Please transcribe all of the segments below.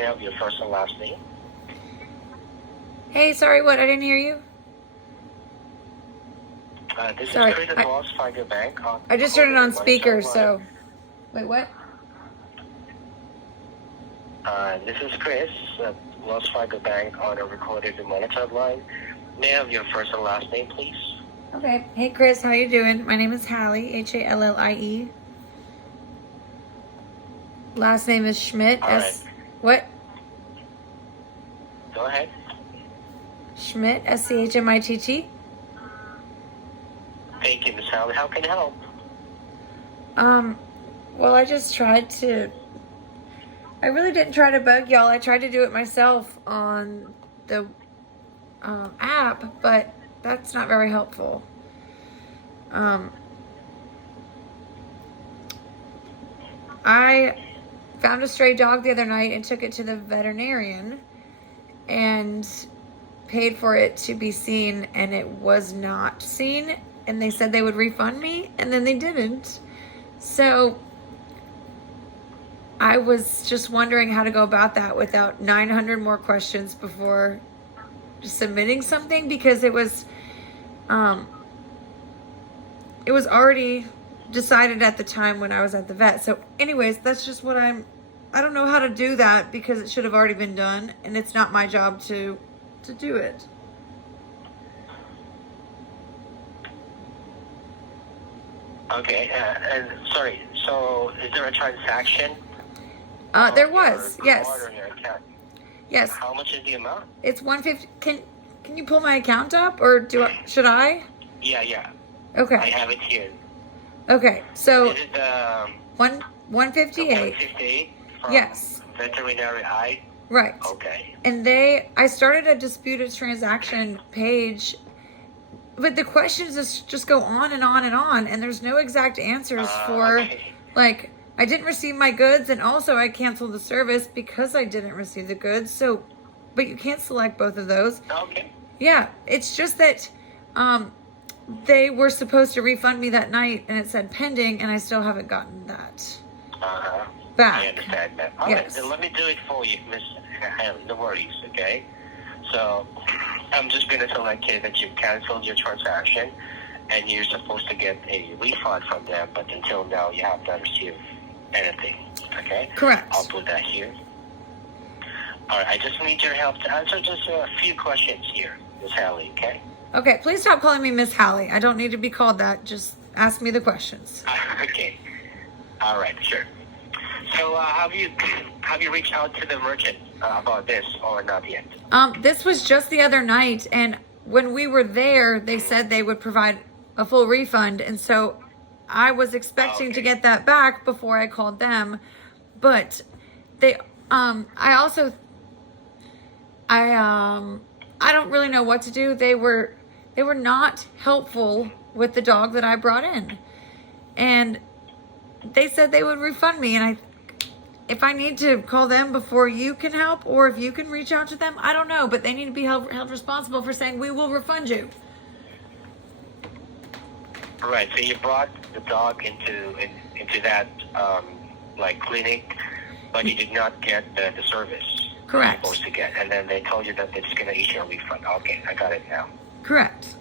May I have your first and last name? Hey, sorry, what? I didn't hear you. This Sorry, is Chris at Wells Fargo Bank. I just turned it on speaker, so... Wait, what? This is Chris at Wells Fargo Bank on a recorded and monitored line. May I have your first and last name, please? Okay. Hey, Chris, how you doing? My name is Hallie, Hallie. Last name is Schmidt. All right. What? Go ahead. Schmidt, Schmitt. Thank you, Miss Hallie. How can I help? Well, I just tried to... I really didn't try to bug y'all. I tried to do it myself on the app, but that's not very helpful. I found a stray dog the other night and took it to the veterinarian and paid for it to be seen, and it was not seen, and they said they would refund me, and then they didn't. So I was just wondering how to go about that without 900 more questions before submitting something, because it was already decided at the time when I was at the vet. So anyways, that's just what I don't know how to do that, because it should have already been done, and it's not my job to do it. Okay, and sorry, so is there a transaction? There was, yes. On your account? Yes. How much is the amount? It's 150. Can you pull my account up, or should I? Yeah. Okay. I have it here. Okay, so Is it 158. 158 from Yes. Veterinary Eye? Right. Okay. And I started a disputed transaction page, but the questions just go on and on and on, and there's no exact answers Okay. like, I didn't receive my goods, and also I canceled the service because I didn't receive the goods. So, but you can't select both of those. Okay. Yeah, it's just that they were supposed to refund me that night, and it said pending, and I still haven't gotten that back. I understand that. All right, then let me do it for you, Miss Hallie. No worries, okay? So I'm just going to select here that you've canceled your transaction, and you're supposed to get a refund from them, but until now you have not received anything, okay? Correct. I'll put that here. All right, I just need your help to answer just a few questions here, Miss Hallie, okay? Okay, please stop calling me Miss Hallie. I don't need to be called that. Just ask me the questions. Okay. All right, sure. So have you reached out to the merchant about this or not yet? This was just the other night, and when we were there, they said they would provide a full refund, and so I was expecting to get that back before I called them, but they, I don't really know what to do. They were not helpful with the dog that I brought in, and they said they would refund me, and if I need to call them before you can help, or if you can reach out to them, I don't know, but they need to be held responsible for saying we will refund you. Right. So you brought the dog into that clinic, but you did not get the service. Correct. You're supposed to get, and then they told you that it's going to issue a refund. Okay, I got it now. Correct.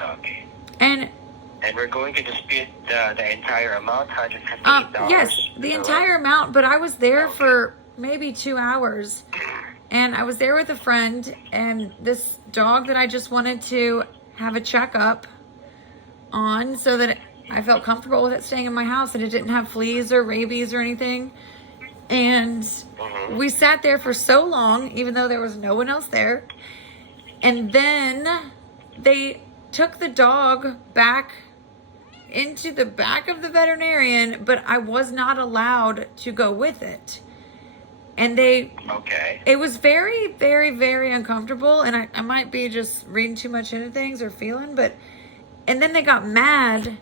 Okay. And we're going to dispute the entire amount, $158. yes, the entire amount, but I was there for maybe 2 hours, and I was there with a friend, and this dog that I just wanted to have a checkup on so that I felt comfortable with it staying in my house, and it didn't have fleas or rabies or anything. And we sat there for so long, even though there was no one else there. And then they took the dog back into the back of the veterinarian, but I was not allowed to go with it. And it was very, very, very uncomfortable, and I might be just reading too much into things or feeling, and then they got mad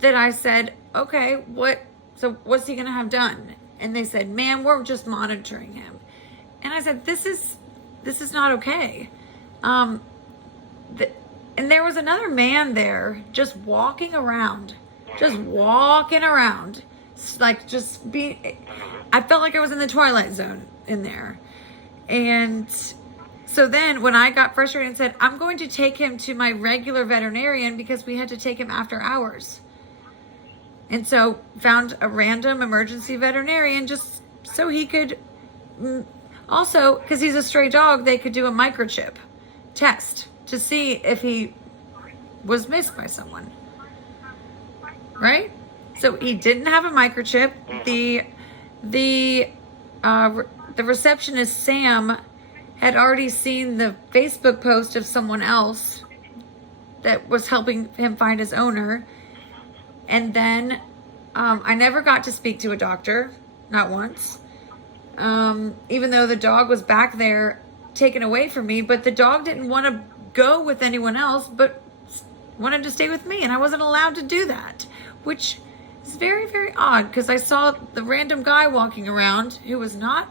that I said, okay, what's he gonna have done? And they said, ma'am, we're just monitoring him. And I said, this is not okay. And there was another man there just walking around, like just be. I felt like I was in the Twilight Zone in there. And so then when I got frustrated and said, I'm going to take him to my regular veterinarian because we had to take him after hours. And so found a random emergency veterinarian just so he could, also, because he's a stray dog, they could do a microchip test to see if he was missed by someone. Right? So he didn't have a microchip. The receptionist, Sam, had already seen the Facebook post of someone else that was helping him find his owner. And then I never got to speak to a doctor, not once. Even though the dog was back there taken away from me, but the dog didn't want to go with anyone else, but wanted to stay with me, and I wasn't allowed to do that, which is very, very odd, because I saw the random guy walking around who was not,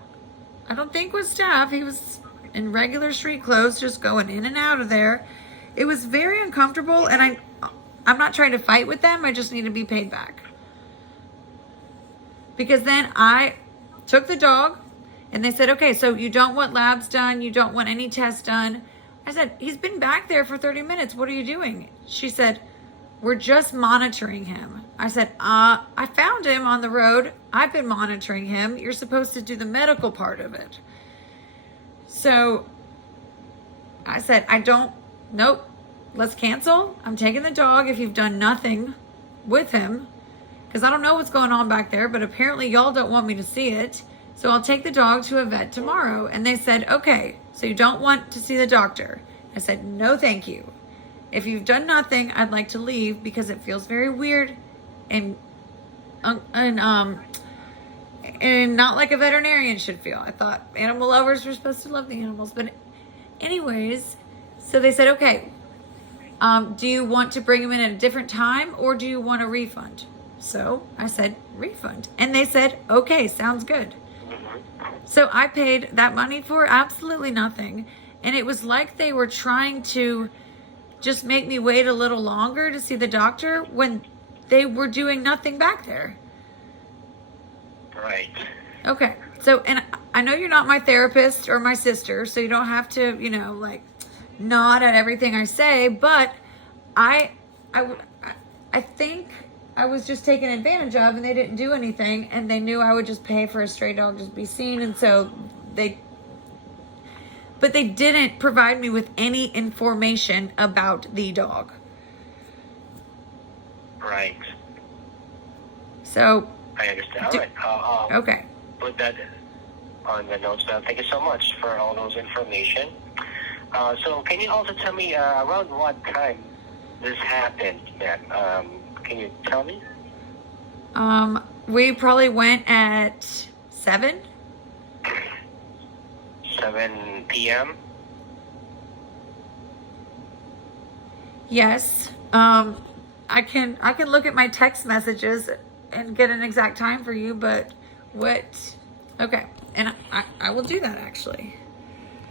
I don't think was staff. He was in regular street clothes, just going in and out of there. It was very uncomfortable, and I'm not trying to fight with them. I just need to be paid back. Because then I took the dog, and they said, okay, so you don't want labs done, you don't want any tests done. I said, he's been back there for 30 minutes. What are you doing? She said, we're just monitoring him. I said, I found him on the road. I've been monitoring him. You're supposed to do the medical part of it. So I said, nope, let's cancel. I'm taking the dog if you've done nothing with him, because I don't know what's going on back there, but apparently y'all don't want me to see it. So I'll take the dog to a vet tomorrow. And they said, okay, so you don't want to see the doctor. I said, no, thank you. If you've done nothing, I'd like to leave because it feels very weird and not like a veterinarian should feel. I thought animal lovers were supposed to love the animals. But anyways, so they said, okay, do you want to bring him in at a different time or do you want a refund? So I said, refund. And they said, okay, sounds good. So I paid that money for absolutely nothing. And it was like they were trying to just make me wait a little longer to see the doctor when they were doing nothing back there. Right. Okay. So, and I know you're not my therapist or my sister, so you don't have to, like nod at everything I say, but I think I was just taken advantage of, and they didn't do anything, and they knew I would just pay for a stray dog to be seen, and so they didn't provide me with any information about the dog. Right. So I understand. All right. Okay. Put that on the notes down. Thank you so much for all those information. So can you also tell me around what time this happened, ma'am? Can you tell me? We probably went at 7. 7 p.m. Yes. I can look at my text messages and get an exact time for you, but okay. And I will do that actually.